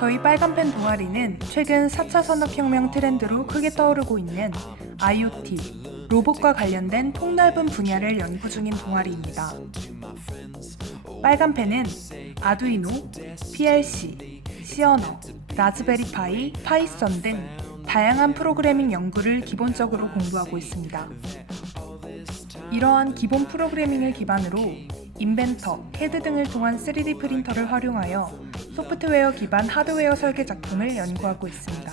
저희 빨간펜 동아리는 최근 4차 산업혁명 트렌드로 크게 떠오르고 있는 IoT, 로봇과 관련된 폭넓은 분야를 연구 중인 동아리입니다. 빨간펜은 아두이노, PLC, 시어너, 라즈베리 파이, 파이썬 등 다양한 프로그래밍 연구를 기본적으로 공부하고 있습니다. 이러한 기본 프로그래밍을 기반으로 인벤터, 캐드 등을 통한 3D 프린터를 활용하여 소프트웨어 기반 하드웨어 설계 작품을 연구하고 있습니다.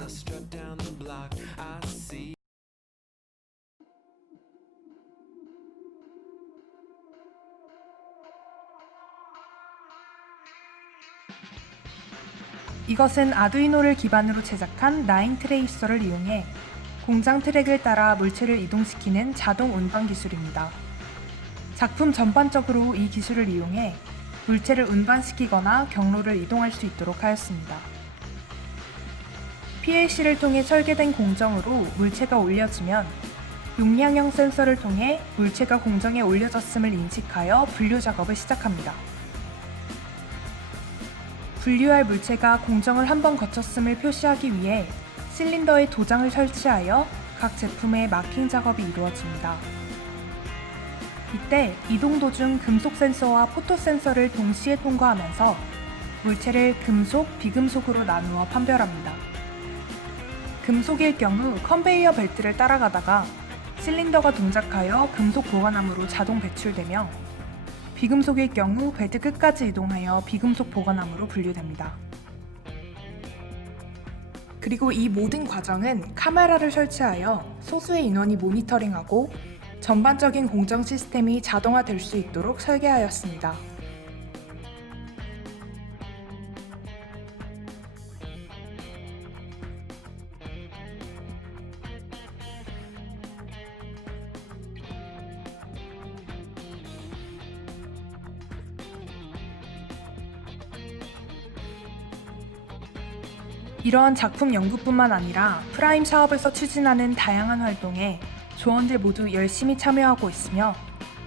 이것은 아두이노를 기반으로 제작한 라인 트레이서를 이용해 공장 트랙을 따라 물체를 이동시키는 자동 운반 기술입니다. 작품 전반적으로 이 기술을 이용해 물체를 운반시키거나 경로를 이동할 수 있도록 하였습니다. PLC를 통해 설계된 공정으로 물체가 올려지면 용량형 센서를 통해 물체가 공정에 올려졌음을 인식하여 분류 작업을 시작합니다. 분류할 물체가 공정을 한 번 거쳤음을 표시하기 위해 실린더에 도장을 설치하여 각 제품의 마킹 작업이 이루어집니다. 이때 이동 도중 금속 센서와 포토 센서를 동시에 통과하면서 물체를 금속, 비금속으로 나누어 판별합니다. 금속일 경우 컨베이어 벨트를 따라가다가 실린더가 동작하여 금속 보관함으로 자동 배출되며 비금속일 경우 벨트 끝까지 이동하여 비금속 보관함으로 분류됩니다. 그리고 이 모든 과정은 카메라를 설치하여 소수의 인원이 모니터링하고 전반적인 공정 시스템이 자동화될 수 있도록 설계하였습니다. 이러한 작품 연구뿐만 아니라 프라임 사업에서 추진하는 다양한 활동에 조원들 모두 열심히 참여하고 있으며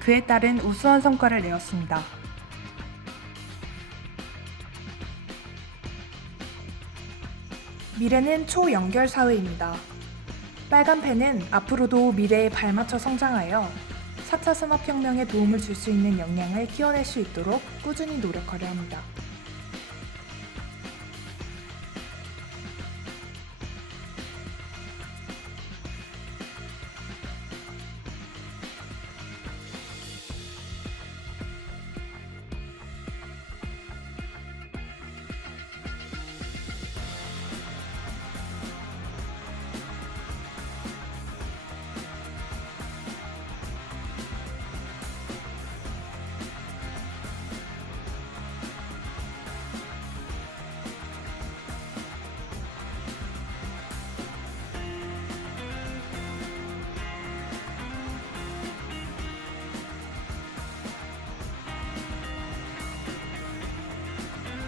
그에 따른 우수한 성과를 내었습니다. 미래는 초연결 사회입니다. 빨간 펜은 앞으로도 미래에 발맞춰 성장하여 4차 산업혁명에 도움을 줄 수 있는 역량을 키워낼 수 있도록 꾸준히 노력하려 합니다.